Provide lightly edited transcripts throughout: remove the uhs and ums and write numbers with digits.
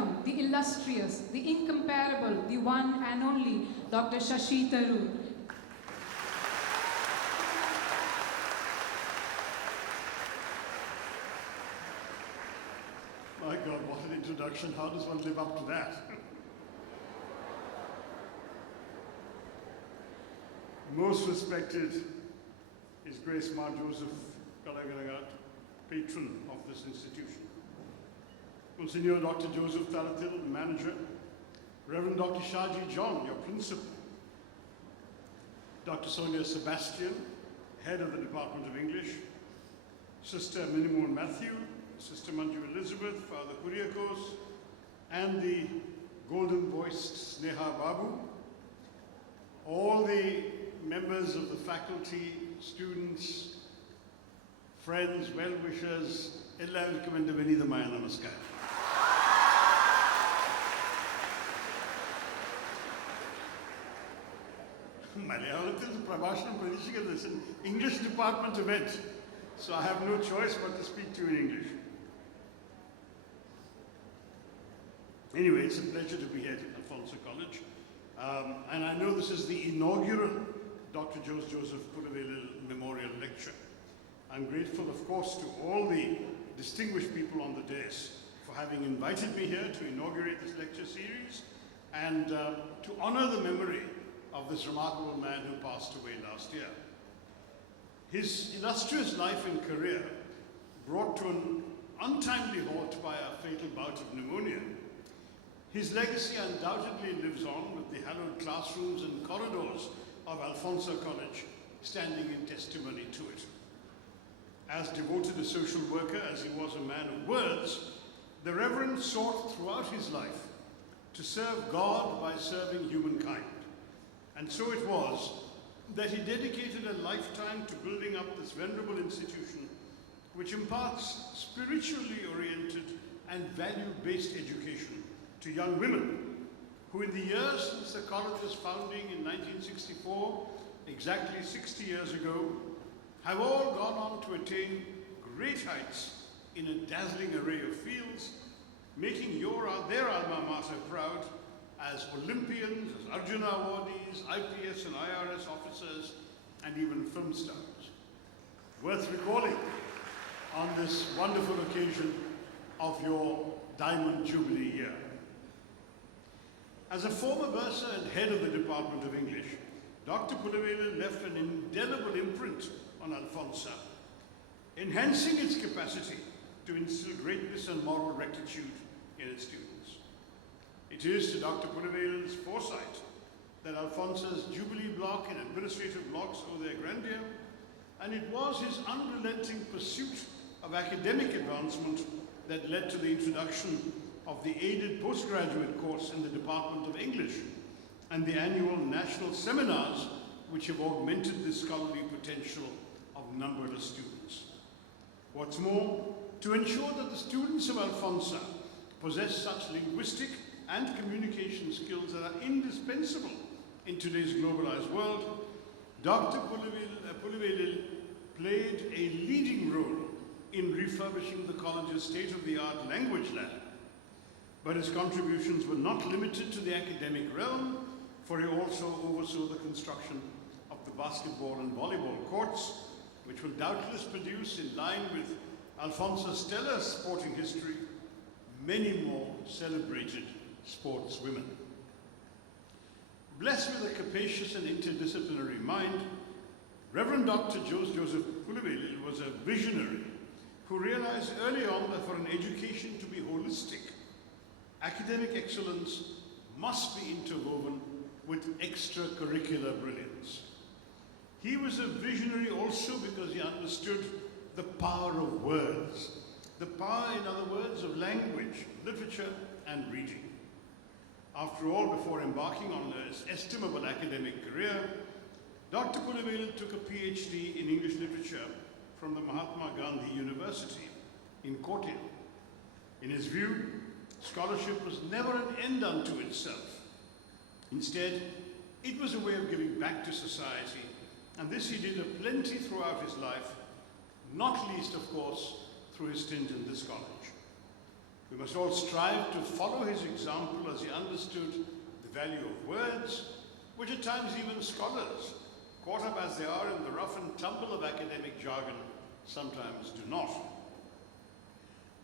welcome the illustrious, the incomparable, the one and only Dr. Shashi Tharoor. My God, what an introduction. How does one live up to that? Most respected His Grace Ma Joseph Kalagalagat, patron of this institution. Monsignor Dr. Joseph Taratil, manager. Reverend Dr. Shaji John, your principal. Dr. Sonia Sebastian, head of the Department of English. Sister Minimoon Matthew, Sister Manju Elizabeth, Father Kuriakos, and the golden-voiced Sneha Babu. All the members of the faculty, students, friends, well-wishers, എല്ലാവർക്കും എൻ്റെ വിനീതമായ നമസ്കാരം. മലയാളത്തിൽ പ്രഭാഷണം പ്രതീക്ഷിക്കുന്നത്. It's an English department event, so I have no choice but to speak to you in English. Anyway, it's a pleasure to be here at Alfonso College. And I know this is the inaugural Dr. Joseph Pulavelil Memorial Lecture. I'm grateful, of course, to all the distinguished people on the dais for having invited me here to inaugurate this lecture series and to honor the memory of this remarkable man who passed away last year. His illustrious life and career, brought to an untimely halt by a fatal bout of pneumonia, his legacy undoubtedly lives on with the hallowed classrooms and corridors of Alfonso College standing in testimony to it. As devoted a social worker as he was a man of words, the Reverend sought throughout his life to serve God by serving humankind. And so it was that he dedicated a lifetime to building up this venerable institution which imparts spiritually oriented and value-based education to young women who in the years since the college's founding in 1964, exactly 60 years ago, have all gone on to attain great heights in a dazzling array of fields, making their alma mater proud as Olympians, as Arjuna awardees, IPS and IRS officers, and even film stars. Worth recalling on this wonderful occasion of your Diamond Jubilee year. As a former bursar and head of the Department of English, Dr. Pulavelil left an indelible imprint on Alfonso, enhancing its capacity to instill greatness and moral rectitude in its students. It is to Dr. Pulavelil's foresight that Alfonso's Jubilee block and administrative blocks owe their grandeur, and it was his unrelenting pursuit of academic advancement that led to the introduction of the aided postgraduate course in the Department of English and the annual national seminars which have augmented the scholarly potential of numberless students. What's more, to ensure that the students of Alfonso possess such linguistic and communication skills that are indispensable in today's globalized world, Dr. Pulavelil played a leading role in refurbishing the college's state-of-the-art language lab. But his contributions were not limited to the academic realm, for he also oversaw the construction of the basketball and volleyball courts, which will doubtless produce, in line with Alfonso's stellar sporting history, many more celebrated sportswomen. Blessed with a capacious and interdisciplinary mind, Reverend Dr. Joseph Pulavelil was a visionary who realized early on that for an education to be holistic, academic excellence must be interwoven with extracurricular brilliance. He was a visionary also because he understood the power of words, the power, in other words, of language, literature, and reading. After all, before embarking on his estimable academic career, Dr. Pulavelil took a PhD in English literature from the Mahatma Gandhi University in Kotin. In his view, scholarship was never an end unto itself. Instead, it was a way of giving back to society, and this he did aplenty throughout his life, not least, of course, through his stint in this college. We must all strive to follow his example as he understood the value of words, which at times even scholars, caught up as they are in the rough and tumble of academic jargon, sometimes do not.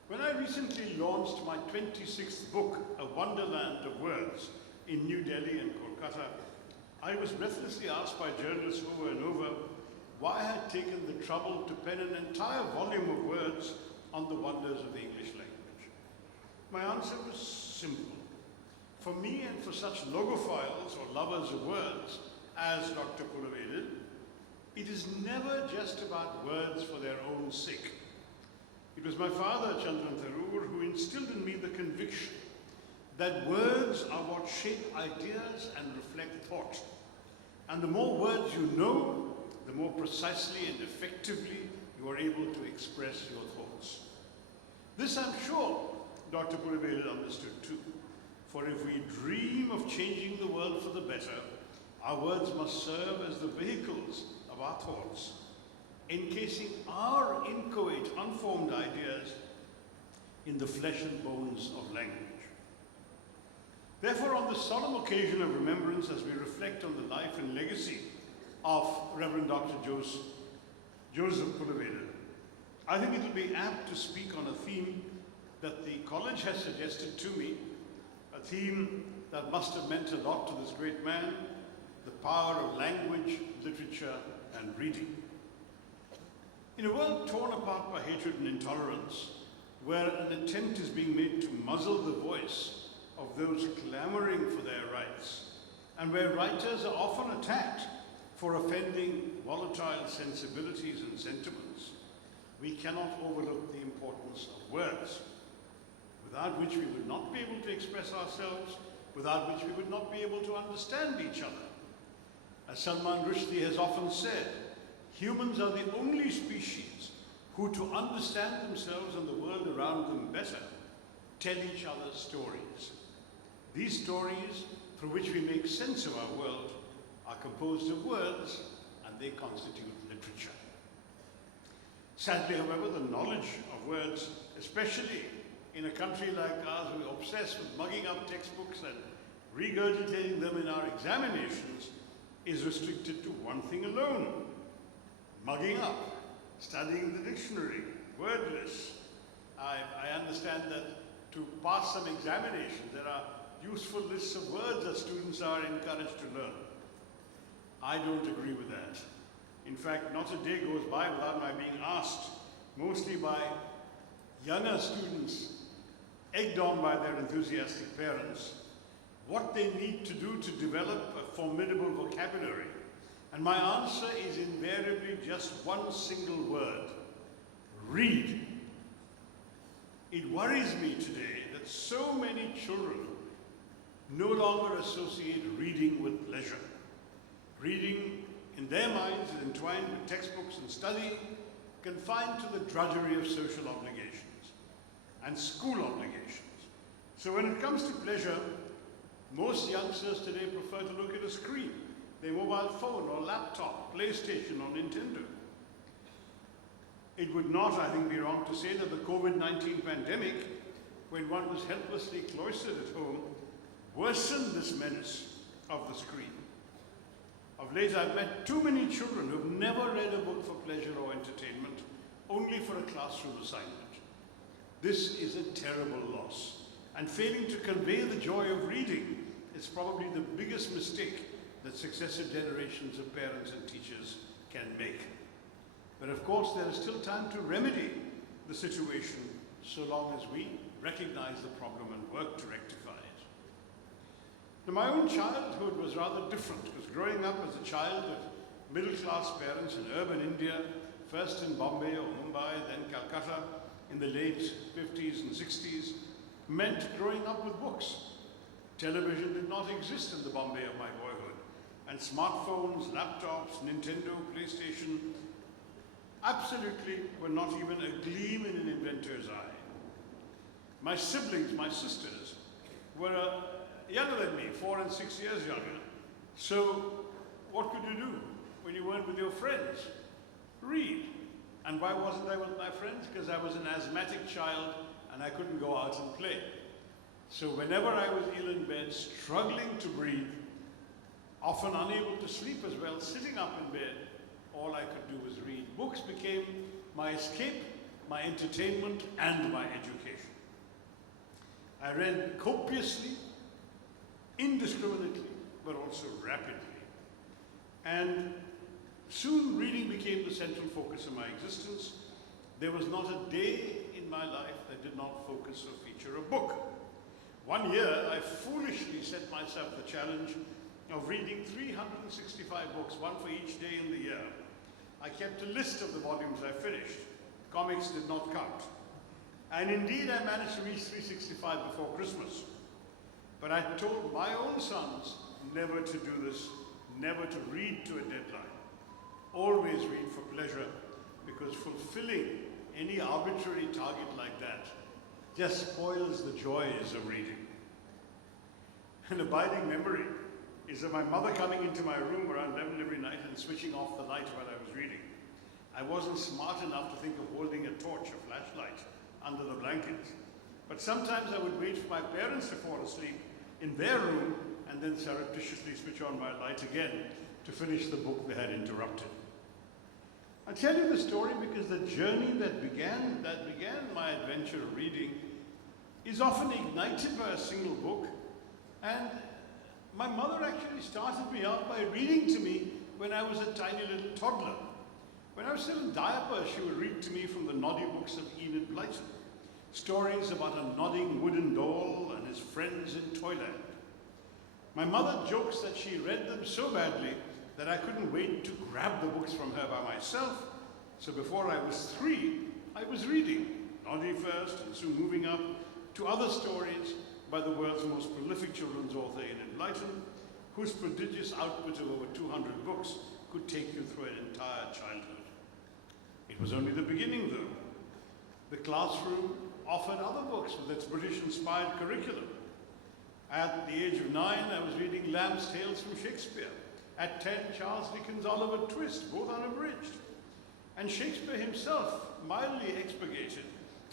When I recently launched my 26th book, A Wonderland of Words, in New Delhi and Kolkata, I was breathlessly asked by journalists over and over why I had taken the trouble to pen an entire volume of words on the wonders of the English language. My answer was simple. For me and for such logophiles or lovers of words as Dr. Pulavelil, it is never just about words for their own sake. It was my father, Shashi Tharoor, who instilled in me the conviction that words are what shape ideas and reflect thought. And the more words you know, the more precisely and effectively you are able to express your thoughts. This, I'm sure, Dr. Pulavelil understood too. For if we dream of changing the world for the better, our words must serve as the vehicles of our thoughts, encasing our inchoate, unformed ideas in the flesh and bones of language. Therefore, on this solemn occasion of remembrance, as we reflect on the life and legacy of Reverend Dr. Joseph Pulavelil, I think it will be apt to speak on a theme that the college has suggested to me, a theme that must have meant a lot to this great man, the power of language, literature, and reading. In a world torn apart by hatred and intolerance, where an attempt is being made to muzzle the voice of those clamoring for their rights, and where writers are often attacked for offending volatile sensibilities and sentiments, we cannot overlook the importance of words, without which we would not be able to express ourselves, without which we would not be able to understand each other. As Salman Rushdie has often said, humans are the only species who, to understand themselves and the world around them better, tell each other stories. These stories, through which we make sense of our world, are composed of words, and they constitute literature. Sadly, however, the knowledge of words, especially in a country like ours, we're obsessed with mugging up textbooks and regurgitating them in our examinations, is restricted to one thing alone: mugging up, studying the dictionary, wordless. I understand that to pass some examinations, there are useful lists of words that students are encouraged to learn. I don't agree with that. In fact, not a day goes by without my being asked, mostly by younger students, egged on by their enthusiastic parents, what they need to do to develop a formidable vocabulary. And my answer is invariably just one single word: read. It worries me today that so many children no longer associate reading with pleasure. Reading, in their minds, is entwined with textbooks and study, confined to the drudgery of social obligations and school obligations. So when it comes to pleasure, most youngsters today prefer to look at a screen, their mobile phone or laptop, PlayStation or Nintendo. It would not, I think, be wrong to say that the COVID-19 pandemic, when one was helplessly cloistered at home, worsened this menace of the screen. Of late, I've met too many children who've never read a book for pleasure or entertainment, only for a classroom assignment. This is a terrible loss, and failing to convey the joy of reading is probably the biggest mistake that successive generations of parents and teachers can make. But of course, there is still time to remedy the situation so long as we recognize the problem and work to rectify it. Now, my own childhood was rather different, because growing up as a child of middle-class parents in urban India, first in Bombay or Mumbai, then Calcutta in the late 50s and 60s, meant growing up with books. Television did not exist in the Bombay of my boyhood, and smartphones, laptops, Nintendo, PlayStation absolutely were not even a gleam in an inventor's eye. My siblings, my sisters, were younger than me, 4 and 6 years younger. So what could you do when you weren't with your friends? Read. And why wasn't I with my friends? Because I was an asthmatic child and I couldn't go out and play. So whenever I was ill in bed, struggling to breathe, often unable to sleep as well, sitting up in bed, all I could do was read. Books became my escape, my entertainment, and my education. I read copiously, indiscriminately, but also rapidly. And soon reading became the central focus of my existence. There was not a day in my life that did not focus or feature a book. One year, I foolishly set myself the challenge of reading 365 books, one for each day in the year. I kept a list of the volumes I finished. Comics did not count. And indeed, I managed to reach 365 before Christmas. But I told my own sons never to do this, never to read to a deadline. Always read for pleasure, because fulfilling any arbitrary target like that just spoils the joys of reading. An abiding memory is of my mother coming into my room around 11 every night and switching off the light while I was reading. I wasn't smart enough to think of holding a torch, a flashlight, under the blankets. But sometimes I would wait for my parents to fall asleep in their room and then surreptitiously switch on my light again to finish the book they had interrupted. I tell you the story because the journey that began my adventure of reading is often ignited by a single book. And my mother actually started me out by reading to me when I was a tiny little toddler. When I was still in diapers, she would read to me from the noddy books of Enid Blyton, stories about a nodding wooden doll and his friends in Toyland. My mother jokes that she read them so badly that I couldn't wait to grab the books from her by myself. So before I was 3, I was reading, Noddy first, and soon moving up to other stories by the world's most prolific children's author, Enid Blyton, whose prodigious output of over 200 books could take you through an entire childhood. It was only the beginning, though. The classroom offered other books with its British-inspired curriculum. At the age of 9, I was reading Lamb's Tales from Shakespeare. At 10, Charles Dickens' Oliver Twist, both unabridged. And Shakespeare himself, mildly expurgated,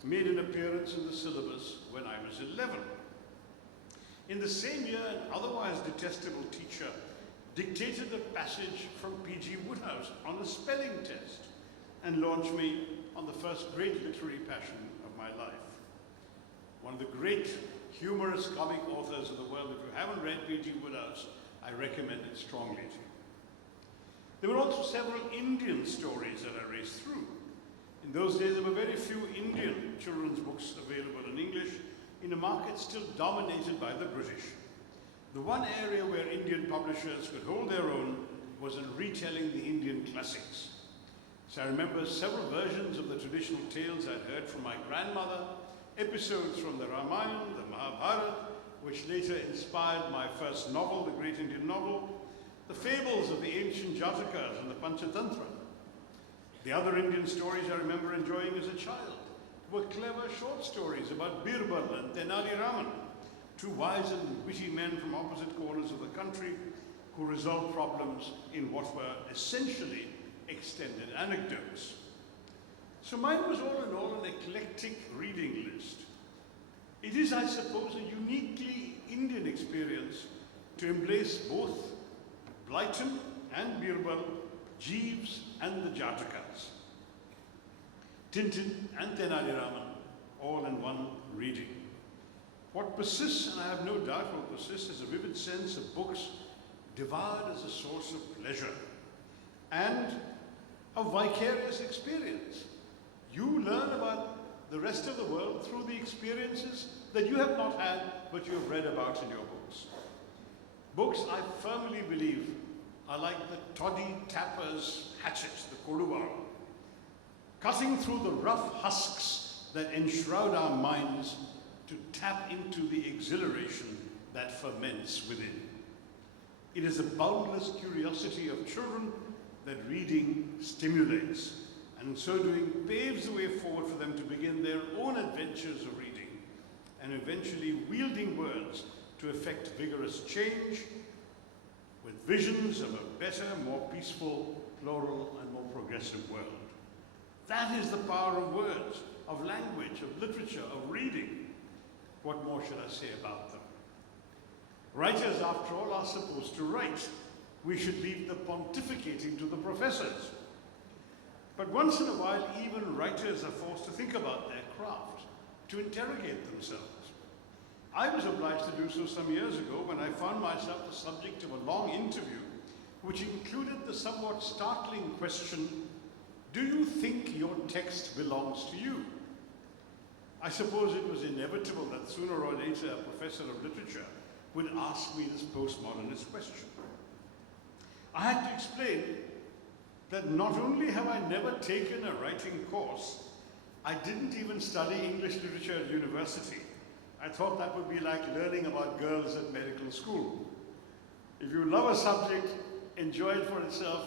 made an appearance in the syllabus when I was 11. In the same year, an otherwise detestable teacher dictated a passage from P.G. Wodehouse on a spelling test and launched me on the first great literary passion of my life. One of the great humorous comic authors of the world. If you haven't read P.G. Wodehouse, I recommend it strongly to you. There were also several Indian stories that I raced through. In those days, there were very few Indian children's books available in English in a market still dominated by the British. The one area where Indian publishers could hold their own was in retelling the Indian classics. So I remember several versions of the traditional tales I'd heard from my grandmother, episodes from the Ramayana, the Mahabharata, which later inspired my first novel, the Great Indian Novel, the fables of the ancient Jatakas and the Panchatantra. The other Indian stories I remember enjoying as a child were clever short stories about Birbal and Tenali Raman, two wise and witty men from opposite corners of the country who resolved problems in what were essentially extended anecdotes. So mine was all in all an eclectic reading list. It is, I suppose, a uniquely Indian experience to embrace both Blyton and Birbal, Jeeves and the Jatakas, Tintin and Tenali Raman, all in one reading. What persists, and I have no doubt will persist, is a vivid sense of books devoured as a source of pleasure and of vicarious experience. You learn about the rest of the world through the experiences that you have not had, but you have read about in your books. Books, I firmly believe, are like the toddy tapper's hatchet, the kodubal, cutting through the rough husks that enshroud our minds to tap into the exhilaration that ferments within. It is a boundless curiosity of children that reading stimulates, and in so doing paves the way forward for them to begin their own adventures of reading, and eventually wielding words to effect vigorous change with visions of a better, more peaceful, plural, and more progressive world. That is the power of words, of language, of literature, of reading. What more should I say about them? Writers, after all, are supposed to write. We should leave the pontificating to the professors. But once in a while, even writers are forced to think about their craft, to interrogate themselves. I was obliged to do so some years ago when I found myself the subject of a long interview which included the somewhat startling question, do you think your text belongs to you? I suppose it was inevitable that sooner or later a professor of literature would ask me this postmodernist question. I had to explain that not only have I never taken a writing course, I didn't even study English literature at university. I thought that would be like learning about girls at medical school. If you love a subject, enjoy it for itself.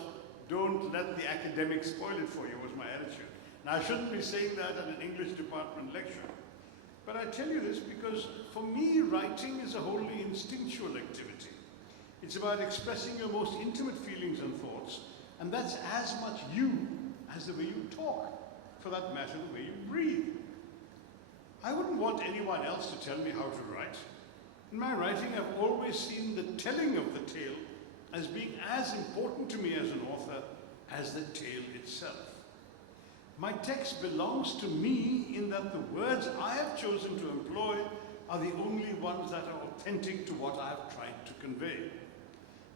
Don't let the academics spoil it for you, was my attitude. Now, I shouldn't be saying that at an English department lecture. But I tell you this because for me, writing is a wholly instinctual activity. It's about expressing your most intimate feelings and thoughts, and that's as much you as the way you talk, for that matter, the way you breathe. I wouldn't want anyone else to tell me how to write. In my writing, I've always seen the telling of the tale as being as important to me as an author as the tale itself. My text belongs to me in that the words I have chosen to employ are the only ones that are authentic to what I have tried to convey.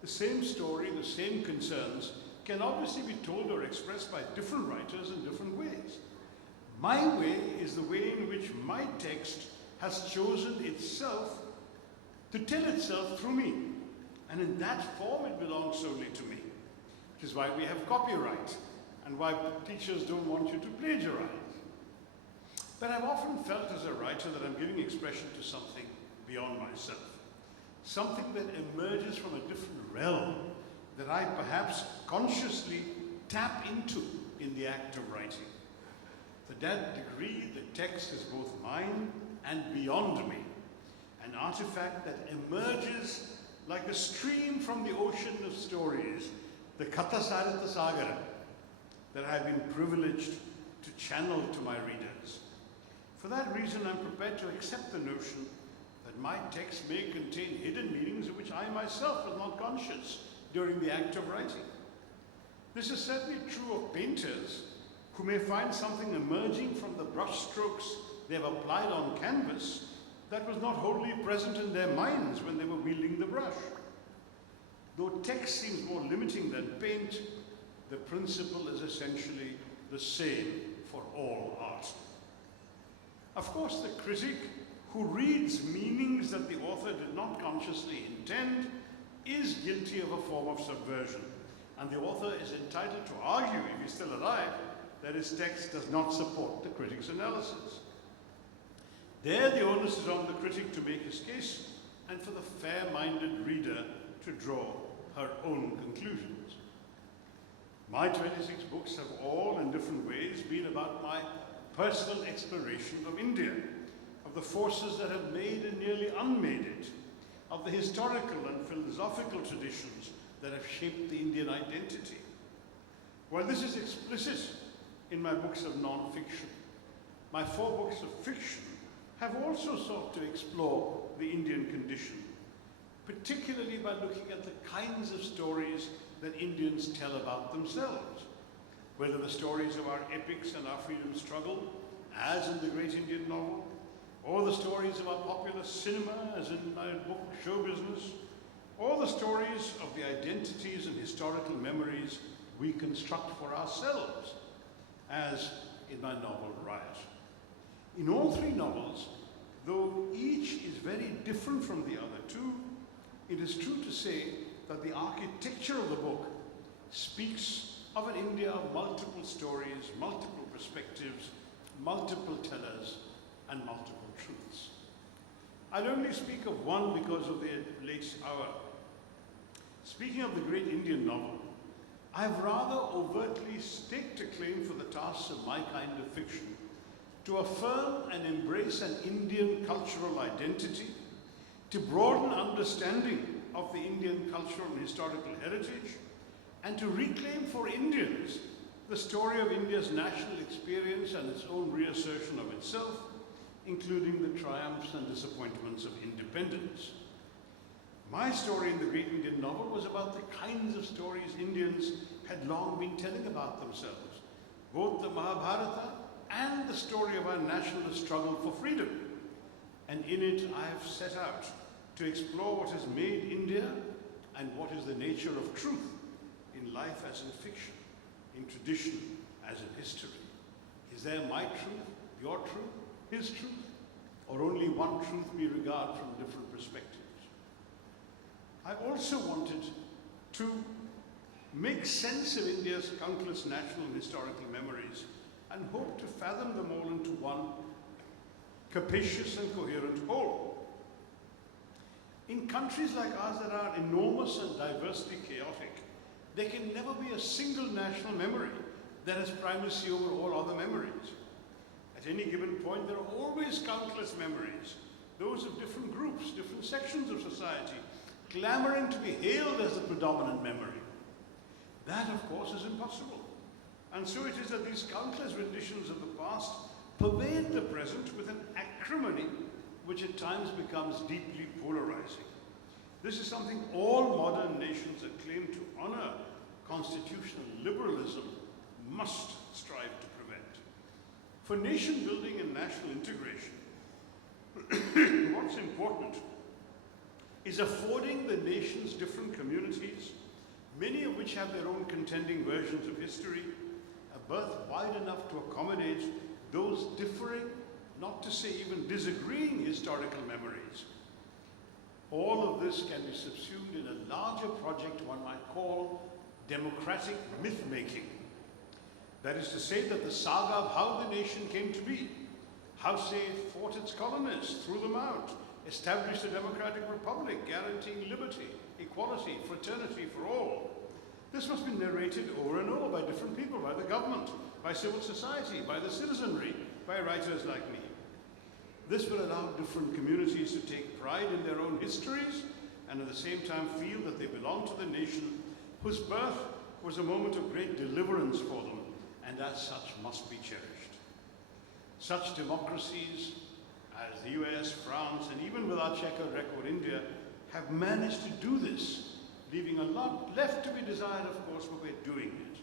The same story, the same concerns can obviously be told or expressed by different writers in different ways. My way is the way in which my text has chosen itself to tell itself through me. And in that form, it belongs solely to me, which is why we have copyright and why teachers don't want you to plagiarize. But I've often felt as a writer that I'm giving expression to something beyond myself, something that emerges from a different realm that I perhaps consciously tap into in the act of writing. To that degree, the text is both mine and beyond me, an artifact that emerges like a stream from the ocean of stories, the Kathasaritha Sagara, that I've been privileged to channel to my readers. For that reason, I'm prepared to accept the notion that my text may contain hidden meanings of which I myself was not conscious during the act of writing. This is certainly true of painters who may find something emerging from the brushstrokes they have applied on canvas that was not wholly present in their minds when they were wielding the brush. Though text seems more limiting than paint, the principle is essentially the same for all art. Of course, the critic who reads meanings that the author did not consciously intend is guilty of a form of subversion, and the author is entitled to argue, if he's still alive, that his text does not support the critic's analysis. There, the onus is on the critic to make his case, and for the fair-minded reader to draw her own conclusions. My 26 books have all, in different ways, been about my personal exploration of India, of the forces that have made and nearly unmade it, of the historical and philosophical traditions that have shaped the Indian identity. While this is explicit in my books of non-fiction, my 4 books of fiction have also sought to explore the Indian condition, particularly by looking at the kinds of stories that Indians tell about themselves, whether the stories of our epics and our freedom struggle, as in the great Indian novel, or the stories of our popular cinema, as in my book Show Business, or the stories of the identities and historical memories we construct for ourselves, as in my novel Riot. In all 3 novels, though each is very different from the other 2, it is true to say that the architecture of the book speaks of an India of multiple stories, multiple perspectives, multiple tellers, and multiple truths. I'll only speak of one because of the late hour. Speaking of the great Indian novel, I have rather overtly staked a claim for the tasks of my kind of fiction to affirm and embrace an Indian cultural identity, to broaden understanding of the Indian cultural and historical heritage, and to reclaim for Indians the story of India's national experience and its own reassertion of itself, including the triumphs and disappointments of independence. My story in the Great Indian Novel was about the kinds of stories Indians had long been telling about themselves, both the Mahabharata and the story of our nationalist struggle for freedom. And in it, I have set out to explore what has made India and what is the nature of truth in life as in fiction, in tradition as in history. Is there my truth, your truth, his truth, or only one truth we regard from different perspectives? I also wanted to make sense of India's countless national and historical memories and hope to fathom them all into one capacious and coherent whole. In countries like ours that are enormous and diversely chaotic, there can never be a single national memory that has primacy over all other memories. At any given point, there are always countless memories, those of different groups, different sections of society, clamoring to be hailed as the predominant memory. That, of course, is impossible. And so it is that these countless renditions of the past pervade the present with an acrimony which at times becomes deeply polarizing. This is something all modern nations that claim to honor constitutional liberalism must strive to prevent. For nation building and national integration, what's important is affording the nation's different communities, many of which have their own contending versions of history, a berth wide enough to accommodate those differing, not to say even disagreeing historical memories. All of this can be subsumed in a larger project one might call democratic myth-making. That is to say that the saga of how the nation came to be, how, say, it fought its colonists, threw them out, established a democratic republic, guaranteeing liberty, equality, fraternity for all. This must be narrated over and over by different people, by the government, by civil society, by the citizenry, by writers like me. This will allow different communities to take pride in their own histories and at the same time feel that they belong to the nation whose birth was a moment of great deliverance for them and as such must be cherished. Such democracies as the US, France, and even with our checkered record, India, have managed to do this, leaving a lot left to be desired, of course, but we're doing it.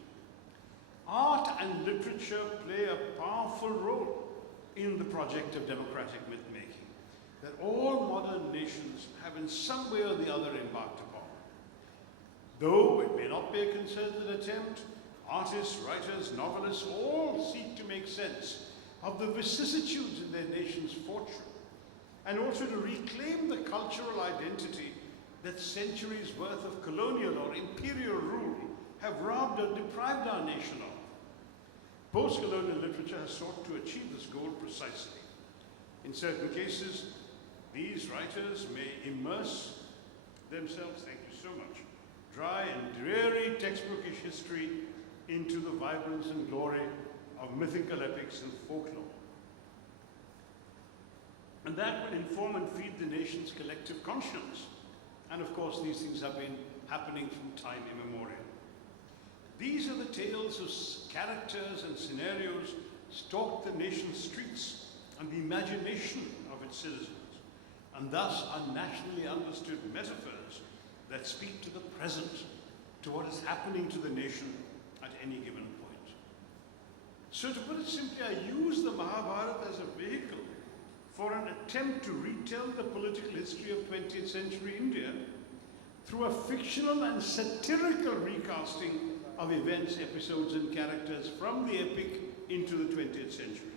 Art and literature play a powerful role in the project of democratic myth-making that all modern nations have in some way or the other embarked upon. Though it may not be a concerted attempt, artists, writers, novelists all seek to make sense of the vicissitudes in their nation's fortune, and also to reclaim the cultural identity that centuries' worth of colonial or imperial rule have robbed or deprived our nation of. Post-colonial literature has sought to achieve this goal precisely. In certain cases, these writers may immerse themselves, thank you so much, dry and dreary textbookish history into the vibrance and glory of mythical epics and folklore. And that will inform and feed the nation's collective conscience. And of course, these things have been happening from time immemorial. These are the tales of characters and scenarios stalk the nation's streets and the imagination of its citizens, and thus are nationally understood metaphors that speak to the present, to what is happening to the nation at any given point. So to put it simply, I use the Mahabharata as a vehicle for an attempt to retell the political history of 20th century India through a fictional and satirical recasting of events, episodes, and characters from the epic into the 20th century.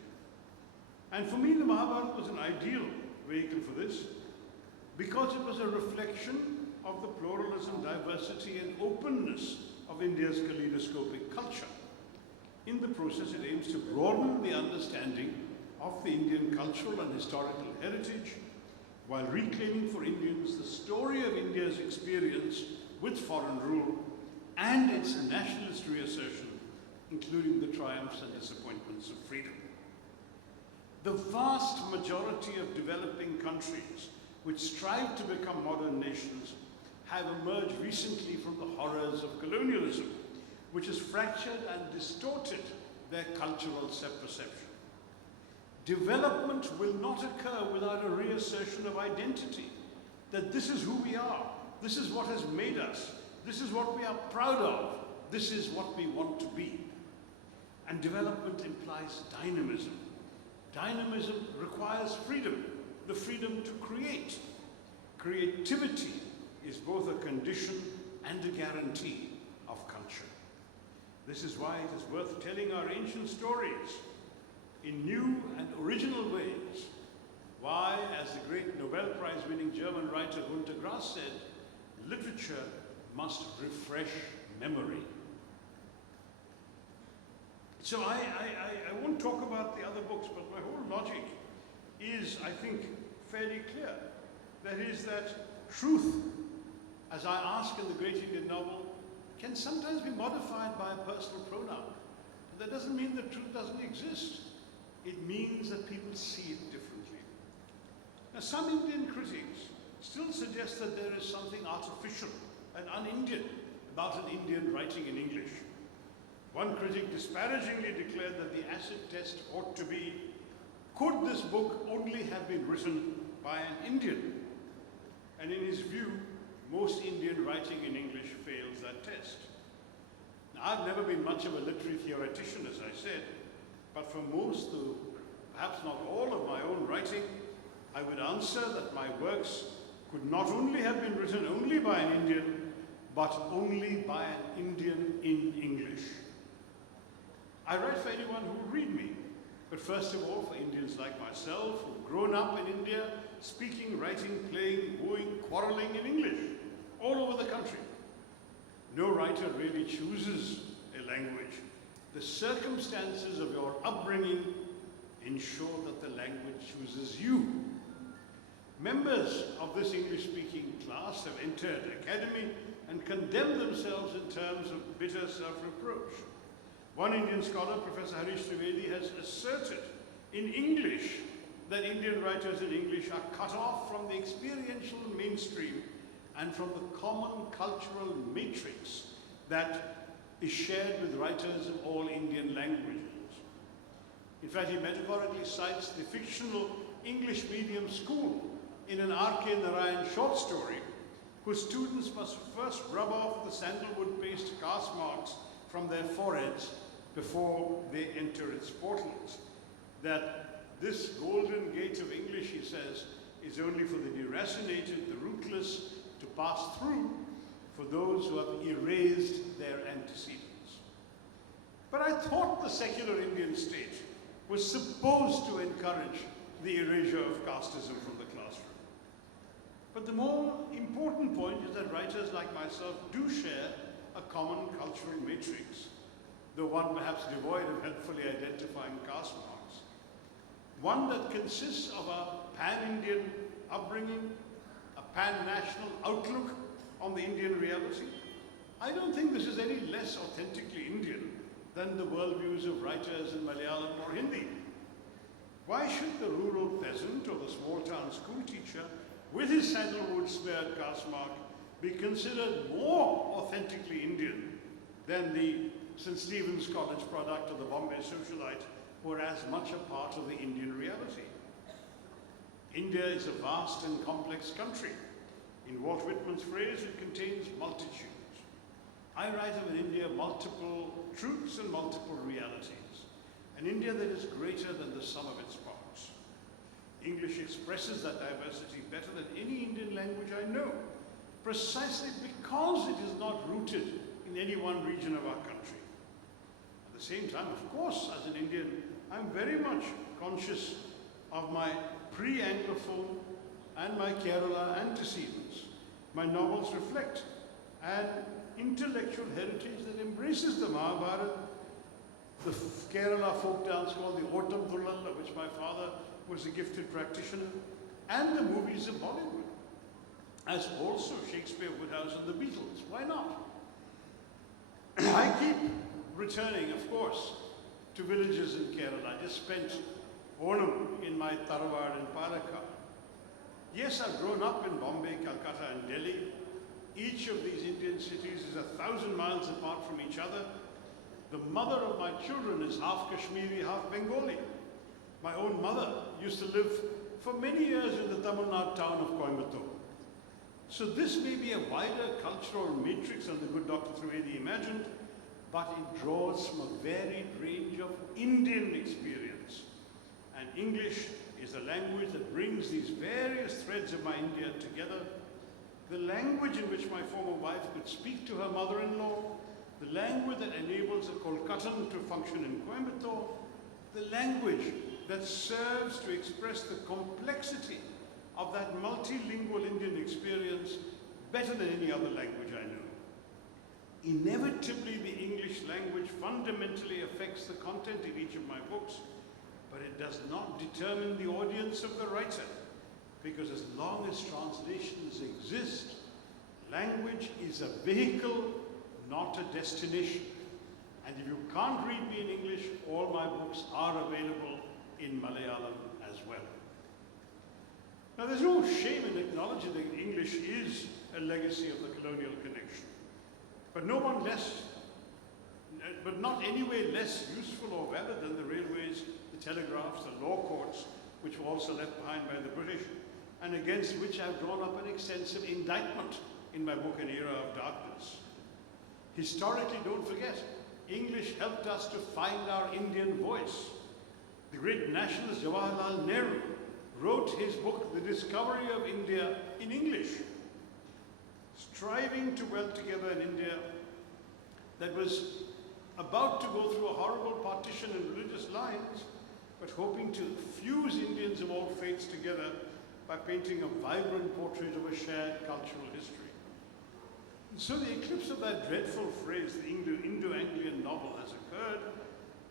And for me, the Mahabharata was an ideal vehicle for this because it was a reflection of the pluralism, diversity, and openness of India's kaleidoscopic culture. In the process, it aims to broaden the understanding of the Indian cultural and historical heritage while reclaiming for Indians the story of India's experience with foreign rule and its nationalist reassertion, including the triumphs and disappointments of freedom. The vast majority of developing countries which strive to become modern nations have emerged recently from the horrors of colonialism, which has fractured and distorted their cultural self-perception. Development will not occur without a reassertion of identity, that this is who we are, this is what has made us, this is what we are proud of, this is what we want to be. And development implies dynamism. Dynamism requires freedom, the freedom to create. Creativity is both a condition and a guarantee of culture. This is why it is worth telling our ancient stories in new and original ways. Why, as the great Nobel Prize-winning German writer Günter Grass said, literature must refresh memory. So I won't talk about the other books, but my whole logic is, I think, fairly clear. That is that truth, as I ask in the great Indian novel, can sometimes be modified by a personal pronoun. But that doesn't mean that truth doesn't exist. It means that people see it differently. Now, some Indian critics still suggest that there is something artificial and un-Indian about an Indian writing in English. One critic disparagingly declared that the acid test ought to be, could this book only have been written by an Indian? And in his view, most Indian writing in English fails that test. Now, I've never been much of a literary theoretician, as I said, but for most, though perhaps not all of my own writing, I would answer that my works could not only have been written only by an Indian, but only by an Indian in English. I write for anyone who will read me, but first of all for Indians like myself who've grown up in India, speaking, writing, playing, wooing, quarreling in English, all over the country. No writer really chooses a language. The circumstances of your upbringing ensure that the language chooses you. Members of this English-speaking class have entered academy and condemned themselves in terms of bitter self-reproach. One Indian scholar, Professor Harish Trivedi, has asserted in English that Indian writers in English are cut off from the experiential mainstream and from the common cultural matrix that is shared with writers of all Indian languages. In fact, he metaphorically cites the fictional English medium school in an R.K. Narayan short story, whose students must first rub off the sandalwood-based caste marks from their foreheads before they enter its portals. That this golden gate of English, he says, is only for the deracinated, the rootless, to pass through, for those who have erased their antecedents. But I thought the secular Indian state was supposed to encourage the erasure of casteism from the classroom. But the more important point is that writers like myself do share a common cultural matrix, though one perhaps devoid of helpfully identifying caste marks. One that consists of a pan-Indian upbringing, a pan-national outlook on the Indian reality. I don't think this is any less authentically Indian than the worldviews of writers in Malayalam or Hindi. Why should the rural peasant or the small-town school teacher with his sandalwood-smeared caste mark be considered more authentically Indian than the St. Stephen's College product or the Bombay socialite, who are as much a part of the Indian reality? India is a vast and complex country. In Walt Whitman's phrase, it contains multitudes. I write of an India of multiple truths and multiple realities, an India that is greater than the sum of its parts. English expresses that diversity better than any Indian language I know, precisely because it is not rooted in any one region of our country. At the same time, of course, as an Indian, I'm very much conscious of my pre-Anglophone and my Kerala antecedents. My novels reflect an intellectual heritage that embraces the Mahabharata, the Kerala folk dance called the Autumn Thullal, of which my father was a gifted practitioner, and the movies of Bollywood, as also Shakespeare, Woodhouse, and the Beatles. Why not? I keep returning, of course, to villages in Kerala. I just spent Onam in my Tharwad and Palakkad. Yes, I've grown up in Bombay, Calcutta, and Delhi. Each of these Indian cities is 1,000 1,000 miles apart from each other. The mother of my children is half Kashmiri, half Bengali. My own mother used to live for many years in the Tamil Nadu town of Coimbatore. So this may be a wider cultural matrix than the good Dr. Trivedi imagined, but it draws from a varied range of Indian experience. And English is the language that brings these various threads of my India together. The language in which my former wife could speak to her mother-in-law, the language that enables a Kolkatan to function in Coimbatore, the language that serves to express the complexity of that multilingual Indian experience better than any other language I know. Inevitably, the English language fundamentally affects the content of each of my books, but it does not determine the audience of the writer, because as long as translations exist, language is a vehicle, not a destination. And if you can't read me in English, all my books are available in Malayalam as well. Now, there's no shame in acknowledging that English is a legacy of the colonial connection, but not any way less useful or valid than the railways, the telegraphs, the law courts, which were also left behind by the British, and against which I've drawn up an extensive indictment in my book, An Era of Darkness. Historically, don't forget, English helped us to find our Indian voice. The great nationalist Jawaharlal Nehru wrote his book, The Discovery of India, in English, striving to weld together an India that was about to go through a horrible partition in religious lines, but hoping to fuse Indians of all faiths together by painting a vibrant portrait of a shared cultural history. And so the eclipse of that dreadful phrase, the Indo-Anglian novel, has occurred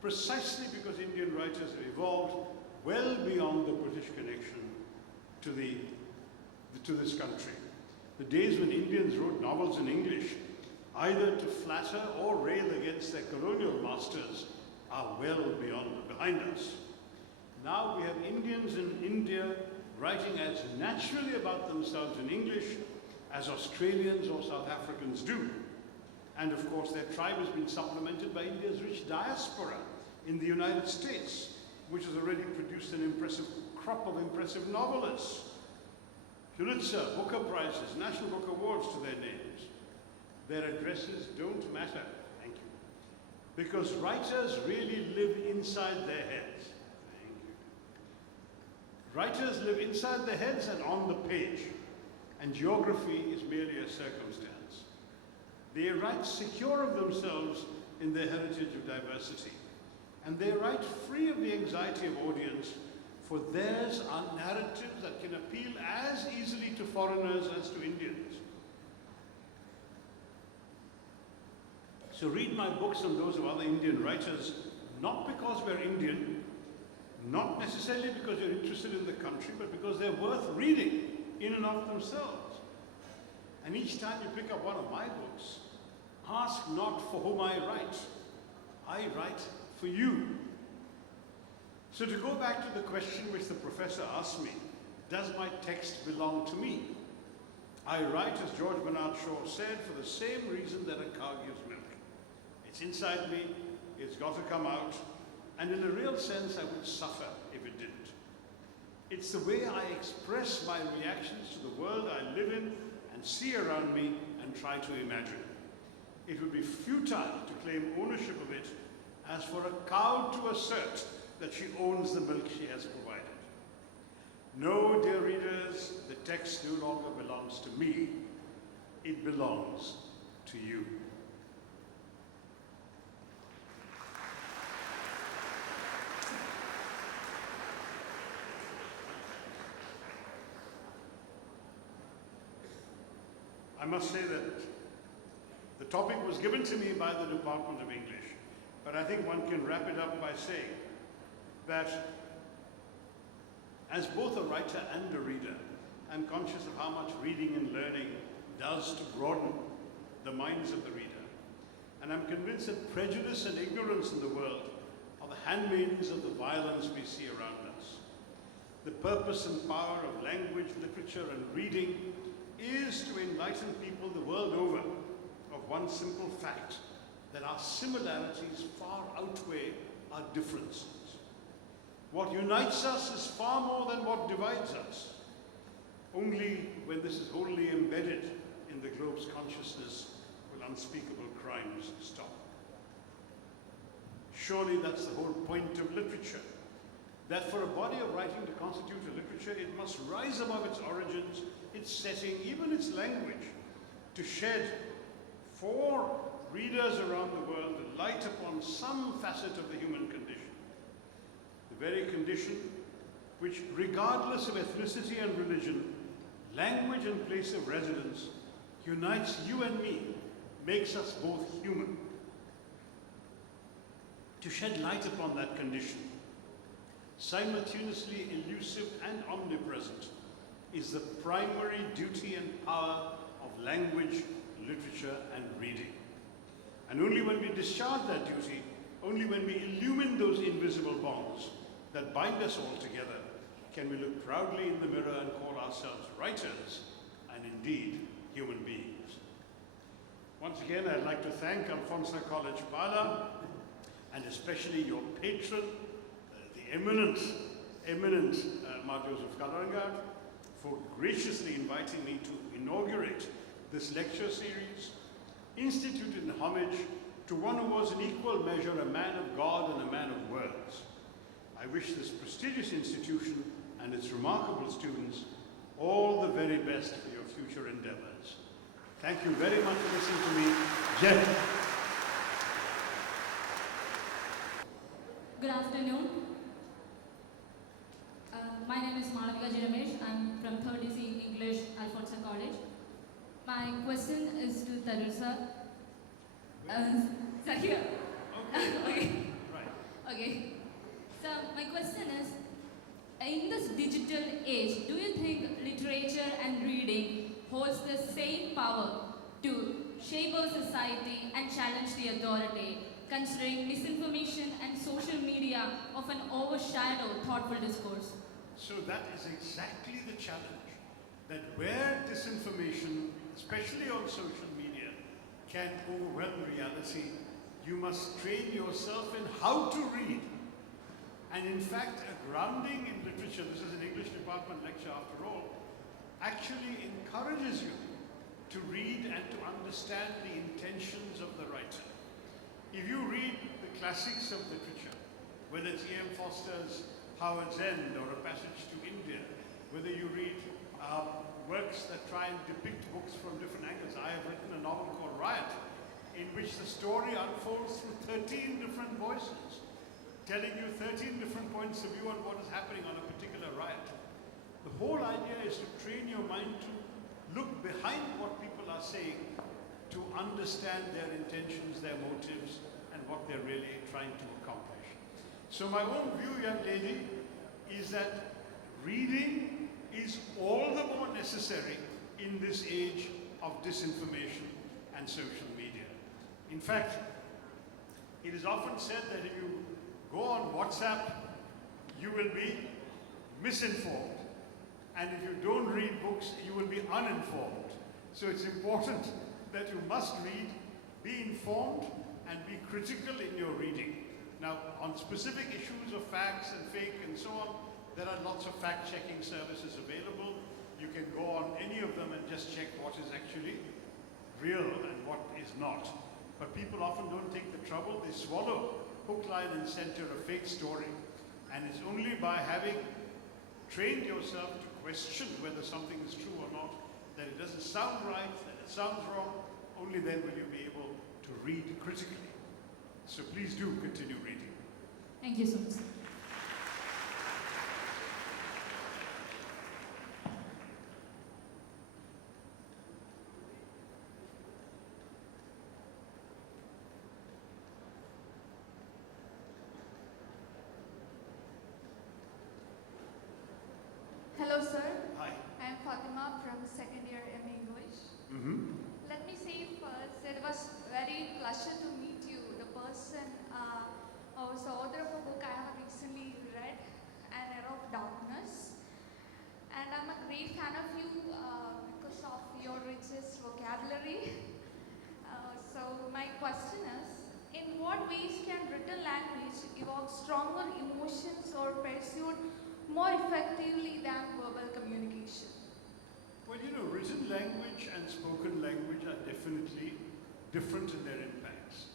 precisely because Indian writers have evolved well beyond the British connection to this country. The days when Indians wrote novels in English, either to flatter or rail against their colonial masters, are well behind us. Now we have Indians in India writing as naturally about themselves in English as Australians or South Africans do. And of course, their tribe has been supplemented by India's rich diaspora in the United States, which has already produced an impressive crop of impressive novelists. Pulitzer, Booker Prizes, National Book Awards to their names. Their addresses don't matter, thank you, because writers really live inside their heads. Thank you. Writers live inside their heads and on the page, and geography is merely a circumstance. They write secure of themselves in their heritage of diversity, and they write free of the anxiety of audience, for theirs are narratives that can appeal as easily to foreigners as to Indians. So read my books and those of other Indian writers, not because we're Indian, not necessarily because you're interested in the country, but because they're worth reading in and of themselves. And each time you pick up one of my books, ask not for whom I write for you. So to go back to the question which the professor asked me, does my text belong to me? I write, as George Bernard Shaw said, for the same reason that a cow gives milk. It's inside me, it's got to come out, and in a real sense I would suffer if it didn't. It's the way I express my reactions to the world I live in and see around me and try to imagine. It would be futile to claim ownership of it, as for a cow to assert that she owns the milk she has provided. No, dear readers, the text no longer belongs to me, it belongs to you. I must say that the topic was given to me by the Department of English, but I think one can wrap it up by saying that as both a writer and a reader, I'm conscious of how much reading and learning does to broaden the minds of the reader. And I'm convinced that prejudice and ignorance in the world are the handmaidens of the violence we see around us. The purpose and power of language, literature, and reading is to enlighten people the world over of of one simple fact, that our similarities far outweigh our differences. What unites us is far more than what divides us. Only when this is wholly embedded in the globe's consciousness will unspeakable crimes stop. Surely that's the whole point of literature, that for a body of writing to constitute a literature, it must rise above its origins, its setting, even its language, to shed for readers around the world a light upon some facet of the human condition. The very condition which, regardless of ethnicity and religion, language and place of residence, unites you and me, makes us both human. To shed light upon that condition, simultaneously elusive and omnipresent, is the primary duty and power of language, literature, and reading. And only when we discharge that duty, only when we illumine those invisible bonds that bind us all together, can we look proudly in the mirror and call ourselves writers, and indeed human beings. Once again, I'd like to thank Alfonso College Pala, and especially your patron, the eminent Ma Joseph Kalangard, for graciously inviting me to inaugurate this lecture series, instituted in homage to one who was in equal measure a man of God and a man of words. I wish this prestigious institution and its remarkable students all the very best for your future endeavors. Thank you very much for listening to me. Jai. Good afternoon. My name is Malavika Jiramesh. I'm from 3rd DC English, Alfonso College. My question is to Tharoor sir. Sir, here. Okay. Right. Okay. So my question is, in this digital age, do you think literature and reading holds the same power to shape our society and challenge the authority, considering misinformation and social media often overshadow thoughtful discourse? So that is exactly the challenge, that where disinformation, especially on social media, can overwhelm reality, you must train yourself in how to read. And in fact, a grounding in literature, this is an English department lecture after all, actually encourages you to read and to understand the intentions of the writer. If you read the classics of literature, whether it's E.M. Foster's Howard's End or A Passage to India, whether you read works that try and depict books from different angles. I have written a novel called Riot, in which the story unfolds through 13 different voices, telling you 13 different points of view on what is happening on a particular riot. The whole idea is to train your mind to look behind what people are saying, to understand their intentions, their motives, and what they're really trying to accomplish. So my own view, young lady, is that reading is all the more necessary in this age of disinformation and social media. In fact, it is often said that if you go on WhatsApp, you will be misinformed. And if you don't read books, you will be uninformed. So it's important that you must read, be informed, and be critical in your reading. Now, on specific issues of facts and fake and so on, there are lots of fact-checking services available. You can go on any of them and just check what is actually real and what is not. But people often don't take the trouble. They swallow hook, line, and center a fake story. And it's only by having trained yourself to question whether something is true or not, that it doesn't sound right, that it sounds wrong, only then will you be able to read critically. So please do continue reading. Thank you so much. Hello, sir. Hi. I am Fatima from second year MA English. Let me say first, it was very pleasure to meet you. The person was the author of a book I have recently read, An Era of Darkness. And I'm a great fan of you because of your richest vocabulary. or pursued more effectively than verbal communication? Well, you know, written language and spoken language are definitely different in their impacts.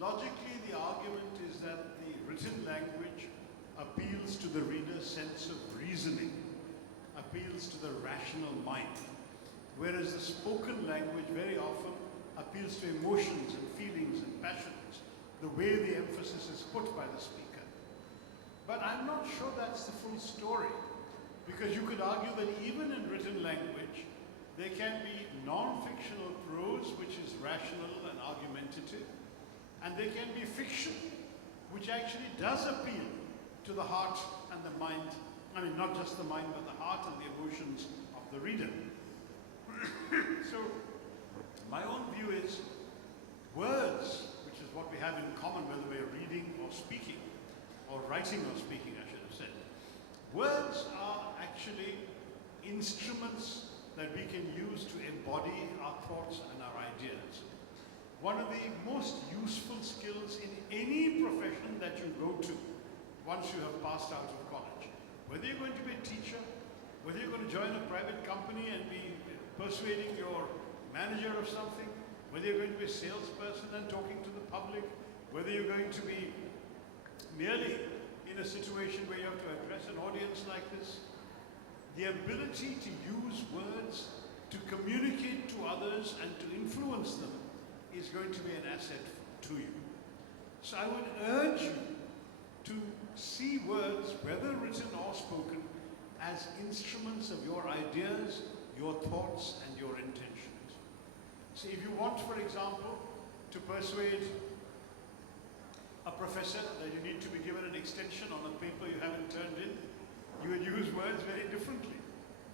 Logically, the argument is that the written language appeals to the reader's sense of reasoning, appeals to the rational mind, whereas the spoken language very often appeals to emotions and feelings and passions, the way the emphasis is put by the speaker. But I'm not sure that's the full story, because you could argue that even in written language, there can be non-fictional prose, which is rational and argumentative, and there can be fiction, which actually does appeal to the heart and the mind. I mean, not just the mind, but the heart and the emotions of the reader. So, my own view is words, which is what we have in common whether we're reading or speaking, or writing or speaking, I should have said. Words are actually instruments that we can use to embody our thoughts and our ideas. One of the most useful skills in any profession that you go to once you have passed out of college, whether you're going to be a teacher, whether you're going to join a private company and be persuading your manager of something, whether you're going to be a salesperson and talking to the public, whether you're going to be merely in a situation where you have to address an audience like this, the ability to use words to communicate to others and to influence them is going to be an asset to you. So I would urge you to see words, whether written or spoken, as instruments of your ideas, your thoughts, and your intentions. So if you want, for example, to persuade a professor that you need to be given an extension on a paper you haven't turned in, you would use words very differently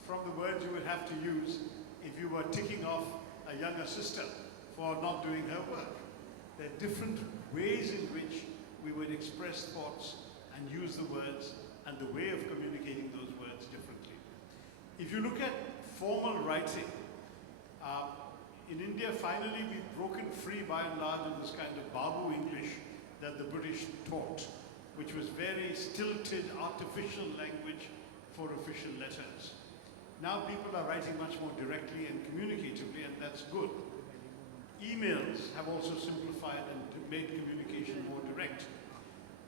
from the words you would have to use if you were ticking off a younger sister for not doing her work. There are different ways in which we would express thoughts and use the words and the way of communicating those words differently. If you look at formal writing, in India finally we've broken free by and large of this kind of Babu English that the British taught, which was very stilted, artificial language for official letters. Now people are writing much more directly and communicatively, and that's good. Emails have also simplified and made communication more direct.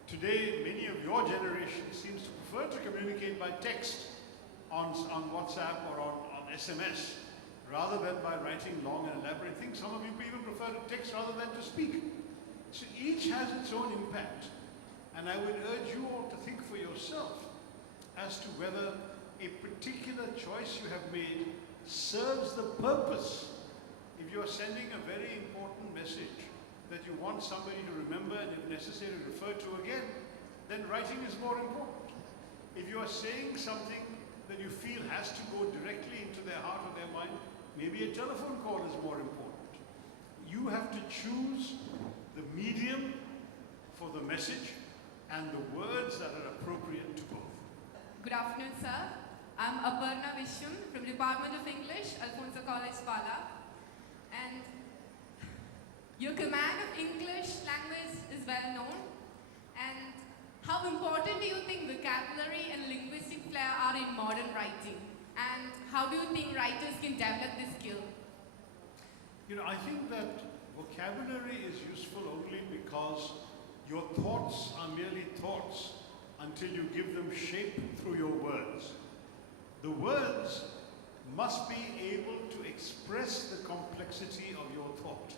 Today, many of your generation seems to prefer to communicate by text on WhatsApp or on SMS, rather than by writing long and elaborate things. Some of you even prefer to text rather than to speak. So each has its own impact. And I would urge you all to think for yourself as to whether a particular choice you have made serves the purpose. If you are sending a very important message that you want somebody to remember and if necessary refer to again, then writing is more important. If you are saying something that you feel has to go directly into their heart or their mind, maybe a telephone call is more important. You have to choose the medium for the message and the words that are appropriate to both. Good afternoon, sir. I'm Aparna Vishwam from Department of English, Alfonso College, Pala. And your command of English language is well known. And how important do you think vocabulary and linguistic flair are in modern writing? And how do you think writers can develop this skill? You know, I think that vocabulary is useful only because your thoughts are merely thoughts until you give them shape through your words. The words must be able to express the complexity of your thought.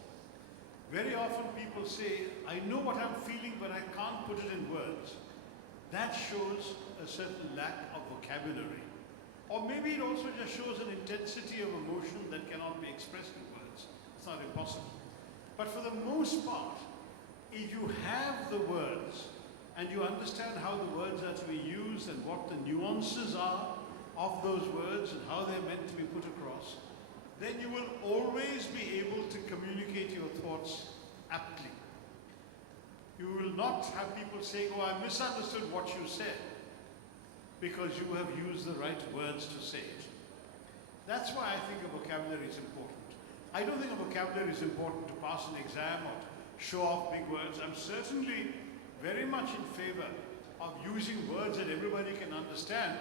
Very often people say, I know what I'm feeling, but I can't put it in words. That shows a certain lack of vocabulary. Or maybe it also just shows an intensity of emotion that cannot be expressed in words. It's not impossible. But for the most part, if you have the words and you understand how the words are to be used and what the nuances are of those words and how they're meant to be put across, then you will always be able to communicate your thoughts aptly. You will not have people saying, oh, I misunderstood what you said, because you have used the right words to say it. That's why I think a vocabulary is important. I don't think a vocabulary is important to pass an exam or to show off big words. I'm certainly very much in favor of using words that everybody can understand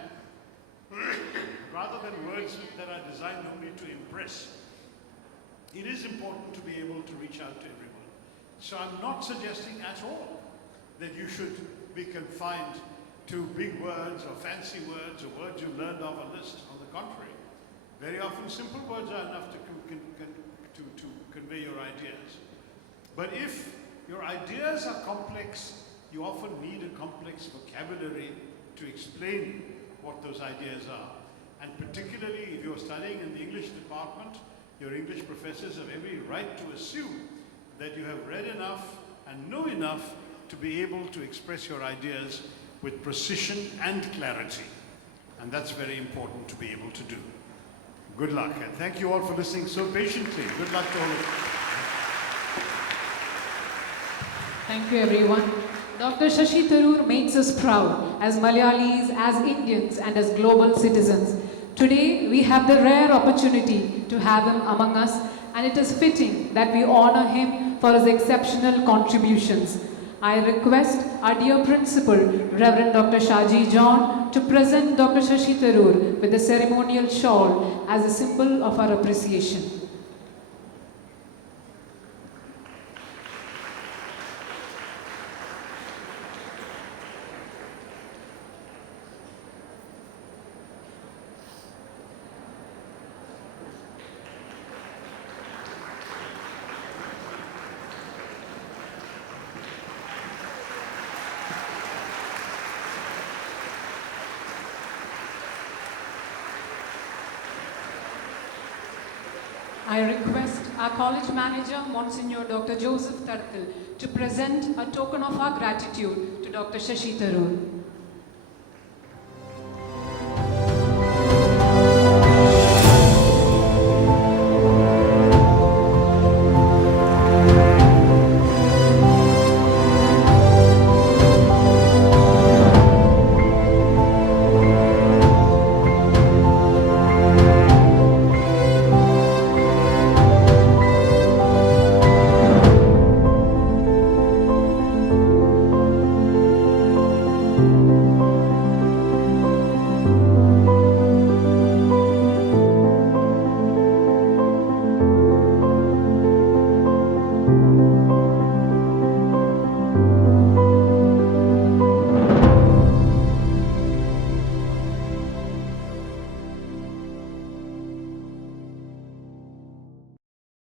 rather than words that are designed only to impress. It is important to be able to reach out to everyone. So I'm not suggesting at all that you should be confined to big words or fancy words or words you learned off a list. On the contrary, very often simple words are enough to convey your ideas. But if your ideas are complex, you often need a complex vocabulary to explain what those ideas are. And particularly if you're studying in the English department, your English professors have every right to assume that you have read enough and know enough to be able to express your ideas with precision and clarity. And that's very important to be able to do. Good luck, and thank you all for listening so patiently. Good luck to all of you. Thank you, everyone. Dr. Shashi Tharoor makes us proud as Malayalis, as Indians, and as global citizens. Today, we have the rare opportunity to have him among us, and it is fitting that we honor him for his exceptional contributions. I request our dear principal, Reverend Dr. Shaji John, to present Dr. Shashi Tharoor with a ceremonial shawl as a symbol of our appreciation. I request our college manager, Monsignor Dr. Joseph Tarkal, to present a token of our gratitude to Dr. Shashi Tharoor.